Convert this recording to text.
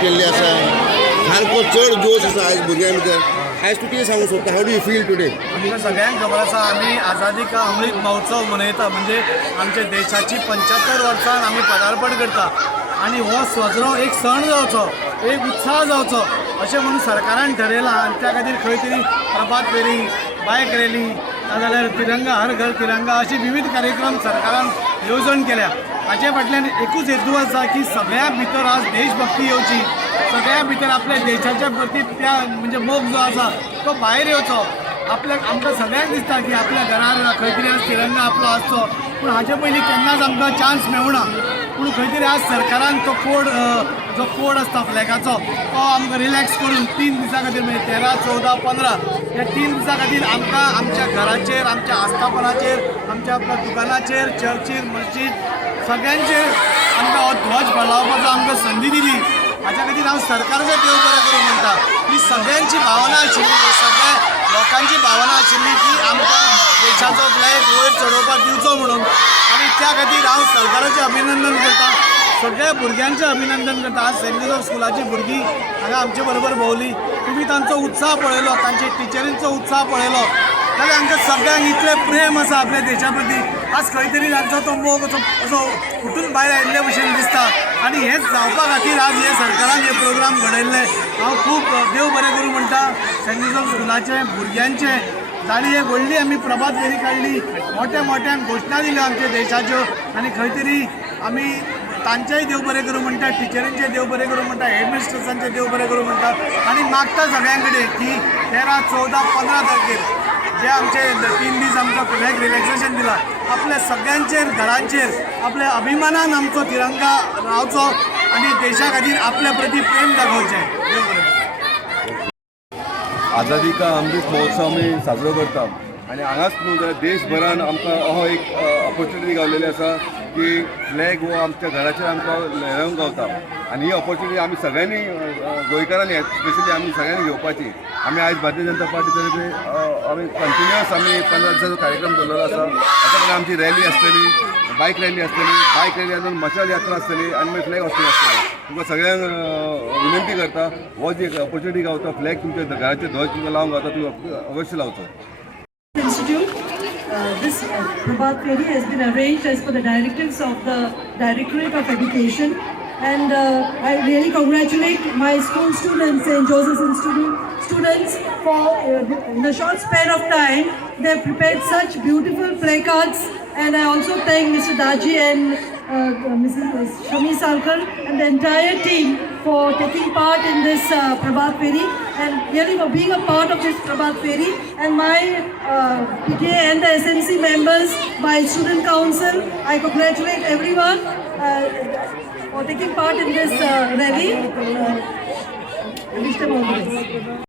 केल्ली आसा सारको चड जोश आसा आयज भुरग्यां भितर आयज तूं कितें सांगूं सोदता how do you feel today आमकां सगळ्यांक खबर आसा आमी आझादी का अमृत महोत्सव मनयता म्हणजे आमच्या देशाची 75 वर्सां आमी पदार्पण करता आनी हो सजरो एक सण जावचो एक उत्साह जावचो अशें म्हणून सरकारान ठरयलां आनी त्या खातीर खंय तरी प्रभात फेरी बायक रॅली नाजाल्यार तिरंगा हर घर तिरंगा अशे विविध कार्यक्रम सरकारान येवजण केल्या हाचे फाटल्यान एकूच हेतू आसा की सगळ्या भितर आज देशभक्ती येवची सगळ्या भितर आपल्या देशाच्या प्रती त्या म्हणजे मोग जो आसा तो भायर येवचो आपल्याक आमकां सगळ्यांक दिसता की आपल्या घरार खंय तरी आज तिरंगा आपलो आसचो पूण हाचे पयलीं केन्नाच आमकां चान्स मेळूना पूण खंय तरी आज सरकारान तो कोड जो कोड आसता फ्लॅगाचो तो आमकां रिलॅक्स करून 3 दिसां खातीर म्हणजे 13, 14, 15 ह्या 3 दिसां खातीर आमकां आमच्या घराचेर आमच्या आस्थापनाचेर आमच्या आपल्या दुकानाचेर चर्चीर मस्जीद सगळ्यांचेर आमकां हो ध्वज फडलावपाचो आमकां संदी दिली हाच्या खातीर हांव सरकाराचो देव बरें करूं म्हणटा ही सगळ्यांची भावना आशिल्ली सगळ्या लोकांची भावना आशिल्ली की आमकां देशाचो फ्लॅग वयर चडोवपाक दिवचो म्हणून आनी त्या खातीर हांव सरकाराचें अभिनंदन करतां सगळ्या भुरग्यांचें अभिनंदन करता आज सेंट जोसेफ स्कुलाची भुरगीं हांगा आमचे बरोबर भोंवली तुमी तांचो उत्साह पळयलो तांचे टिचरींचो उत्साह पळयलो जाल्यार हांकां सगळ्यांक इतलें प्रेम आसा आपल्या देशा प्रती आज खंय तरी तांचो तो मोग असो फुटून भायर आयिल्ले भशेन दिसता आनी हेंच जावपा खातीर आज हे सरकारान हे प्रोग्राम घडयल्ले हांव खूब देव बरें करूं म्हणटा सेंट जोसेफ स्कुलाचे भुरग्यांचे ताणी एक व्हडली आमी प्रभात फेरी काडली मोठ्यान घोशणा दिल्यो आमच्या देशाच्यो आनी खंय तरी आमी तांचेय देव बरें करूं म्हणटा टिचरींचे देव बरें करूं म्हणटा हेडमिस्ट्रेसांचे देव बरें करूं म्हणटा आनी मागता सगळ्यां कडेन की 13, 14, 15 तारखेर जे आमचे 3 दीस आमकां फ्लॅग रिलॅक्सेशन दिलां आपल्या सगळ्यांचेर घरांचेर आपल्या अभिमानान आमचो तिरंगा रावचो आनी देशा खातीर आपल्या प्रती प्रेम दाखोवचें देव बरें आझादी का अमृत महोत्सव आमी साजरो करता आनी हांगाच न्हू जाल्यार देशभरान आमकां हो एक ऑपॉर्च्युनिटी गावलेली आसा की फ्लॅग हो आमच्या घराचेर आमकां लहरावंक गावता आनी ही ऑपॉर्च्युनिटी आमी सगळ्यांनी गोंयकारांनी स्पेशली आमी सगळ्यांनी घेवपाची आमी आयज भारतीय जनता पार्टी तर्फे आमी कंटिन्युअस आमी 15 दिसाचो कार्यक्रम दवरलेलो आसा हाच्या फाटल्यान आमची रॅली आसतली बायक रॅली आसतली मशाल यात्रा आसतली आनी मागीर फ्लॅग हॉस्टिंग आसतलें तुमकां सगळ्यांक विनंती करता हो जी एक ऑपॉर्च्युनिटी गावता फ्लॅग तुमच्या घराचे ध्वज तुमकां लावंक गावता तुमी अवश्य लावचो Institute. This Prabhat Feri has been arranged as per the directives of the Directorate of Education, and I really congratulate my school students, St. Joseph's Institute students, for in a short span of time they have prepared such beautiful placards, and I also thank Mr. Daji and Mrs. Shami Sarkar and the entire team for taking part in this Prabhat Feri and really for being a part of this Prabhat Feri, and my PTA and the SMC members, my student council, I congratulate everyone for taking part in this rally. I wish them all the best.